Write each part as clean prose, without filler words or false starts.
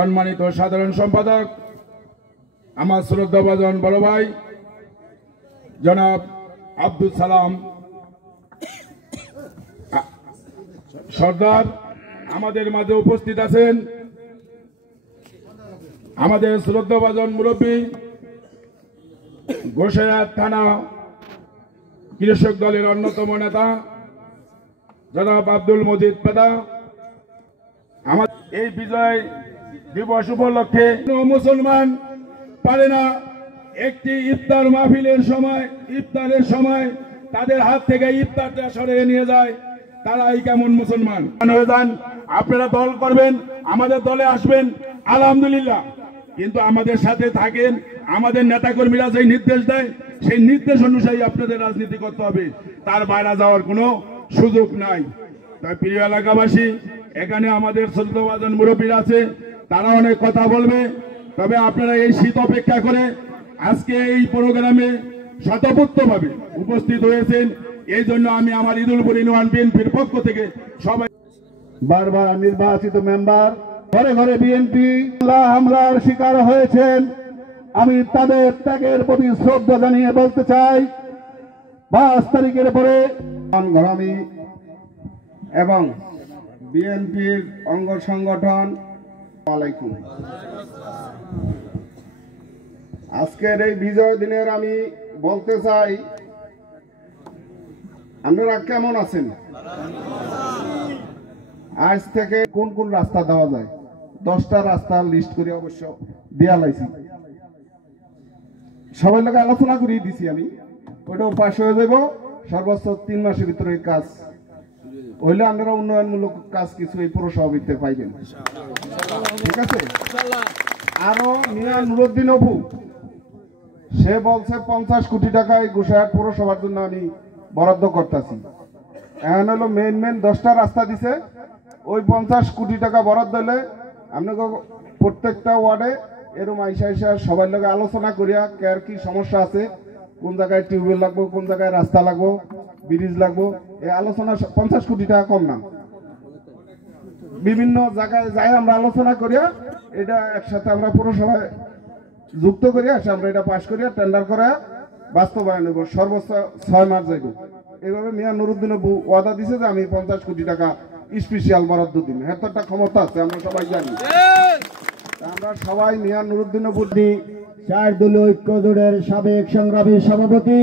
সম্মানিত সাধারণ সম্পাদক আমার শ্রদ্ধাভাজন বড় ভাই জনাব আব্দুল সালাম সর্দার আমাদের মাঝে উপস্থিত আছেন। আমাদের শ্রদ্ধাভাজন মুরব্বী গোসাইহাট থানা কৃষক দলের অন্যতম নেতা জনাব আব্দুল মজিদ পেদা। আমাদের এই বিজয় দিবস উপলক্ষে মুসলমান পারে না একটি ইফতার মাহফিলের সময় ইফতারের সময় তাদের হাত থেকে ইফতারটা সরিয়ে নিয়ে যায়। তারাই কেমন মুসলমান হয়ে যান। আপনারা দল করবেন, আমাদের দলে আসবেন, আলহামদুলিল্লাহ, কিন্তু আমাদের সাথে থাকেন। আমাদের নেতাকর্মীরা যেই নির্দেশ দেয় সেই নির্দেশ অনুযায়ী আপনাদের রাজনীতি করতে হবে, তার বাইরে যাওয়ার কোনো সুযোগ নাই। তাই প্রিয় এলাকাবাসী, এখানে আমাদের শ্রদ্ধাভাজন মুরব্বীরা আছে, তারা অনেক কথা বলবে, তবে আপনারা এই শীত অপেক্ষা করে আজকে এই প্রোগ্রামে স্বতঃস্ফূর্তভাবে উপস্থিত হয়েছেন। এই জন্য আমি আমার ঈদুলপুর ইউনিয়ন বিএনপির পক্ষ থেকে সবাই বারবার নির্বাচিত মেম্বার ঘরে ঘরে বিএনপি হামলার শিকার হয়েছেন। আমি তাদের ত্যাগের প্রতি শ্রদ্ধা জানিয়ে বলতে চাই, 5 তারিখের পরে ঘরামি এবং বিএনপির অঙ্গ সংগঠন আলাইকুম। আজকের এই বিজয় দিনের আমি বলতে চাই, আপনারা কেমন আছেন? আজ থেকে কোন কোন রাস্তা দেওয়া যায় 10টা রাস্তার লিস্ট করে অবশ্য দেয়া লাইছি, সবাই লোক আলোচনা করিয়ে দিছি। আমি ওইটাও পাশ হয়ে যাব। সর্বোচ্চ 3 মাসের ভিতরে কাজ হইলে আপনারা উন্নয়নমূলক কাজ কিছু এই পৌরসভা ভিতরে পাইবেন, ঠিক আছে? আরো মিয়া নুরুদ্দিন অপু সে বলছে 50 কোটি টাকা এই গোসাইহাট পৌরসভার জন্য আমি বরাদ্দ করতেছি। এখন হলো মেন 10টা রাস্তা দিছে, ওই 50 কোটি টাকা বরাদ্দ হলে আপনাকে প্রত্যেকটা ওয়ার্ডে এরকম আইসা সবার লগে আলোচনা করিয়া কার কি সমস্যা আছে, কোন জায়গায় টিউবওয়েল লাগবো, কোন জায়গায় রাস্তা লাগবো, ব্রিজ লাগবো, এই আলোচনা 50 কোটি টাকা কম না। বিভিন্ন জায়গায় যাই আমরা আলোচনা করিয়া এটা একসাথে আমরা পৌরসভায় যুক্ত করিয়া আমরা এটা পাশ করিয়া টেন্ডার করা বাস্তবায়ন নেব। সর্বোচ্চ 6 মাস যাইব। এইভাবে মিয়া নুরুদ্দিন ওয়াদা দিছে যে আমি 50 কোটি টাকা স্পেশাল বরাদ্দ দিব। এতটা ক্ষমতা আছে আমরা সবাই জানি। আমরা সবাই মিয়া নুরুদ্দিন বুদ্ধি 4 দলীয় ঐক্য জোটের সাবেক সংগ্রামী সভাপতি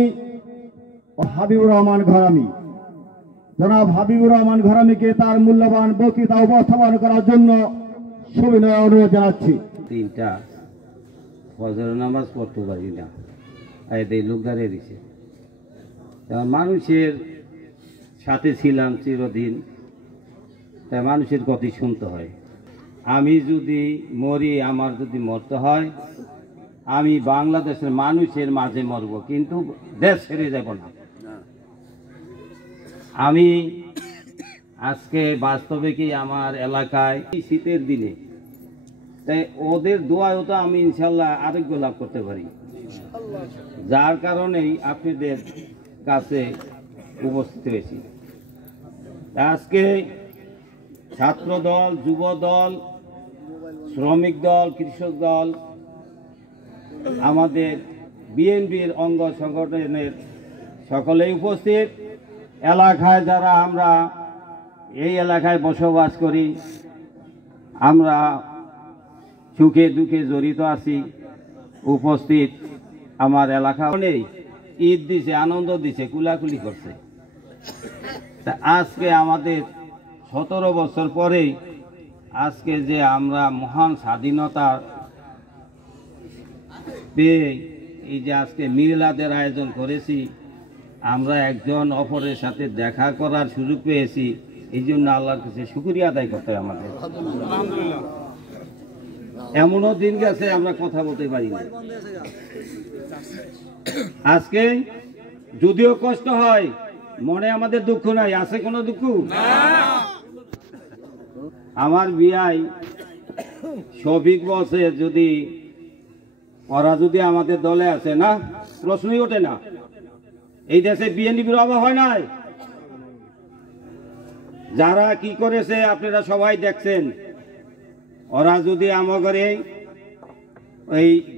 হাবিবুর রহমান ঘরামি, জনাব হাবিবুর রহমান ঘরামিকে তার মূল্যবান বক্তৃতা উপস্থাপন করার জন্য সবিনয় অনুরোধ জানাচ্ছি। 3টা ফজরের নামাজ পড়তে পারি না, এই লোক দাঁড়িয়ে দিছে। মানুষের সাথে ছিলাম চিরদিন, তাই মানুষের কথা শুনতে হয়। আমি যদি মরি, আমার যদি মরতে হয়, আমি বাংলাদেশের মানুষের মাঝে মরব, কিন্তু দেশ ছেড়ে যাব না। আমি আজকে বাস্তবে কি আমার এলাকায় শীতের দিনে, তাই ওদের দোয়ায়ও তো আমি ইনশাল্লাহ আরোগ্য লাভ করতে পারি, যার কারণেই আপনাদের কাছে উপস্থিত হয়েছি। আজকে ছাত্র দল, যুব দল, শ্রমিক দল, কৃষক দল, আমাদের বিএনপির অঙ্গ সংগঠনের সকলেই উপস্থিত। এলাকায় যারা আমরা এই এলাকায় বসবাস করি, আমরা সুখে দুঃখে জড়িত আছি, উপস্থিত। আমার এলাকা নেই, ঈদ দিছে, আনন্দ দিছে, কুলাকুলি করছে। তা আজকে আমাদের 17 বছর পরে আজকে যে আমরা মহান স্বাধীনতা পেয়ে এই যে আজকে মিলাদের আয়োজন করেছি, আমরা একজন অপরের সাথে দেখা করার সুযোগ পেয়েছি, এই জন্য আল্লাহর কাছে শুকরিয়া আদায় করতে হয় আমাদের। এমনও দিন গেছে আমরা কথা বলতে পারি না। আজকে যদিও কষ্ট হয়, মনে আমাদের দুঃখ নাই। আছে কোনো দুঃখ? আমার বিয়াই শফিক বলছে যদি ওরা যদি আমাদের দলে আছে না, প্রশ্নই ওঠে না। এই দেশে বিএনপির অভাব হয় নাই। যারা কি করেছে আপনারা সবাই দেখছেন। ওরা যদি আমাদের ওই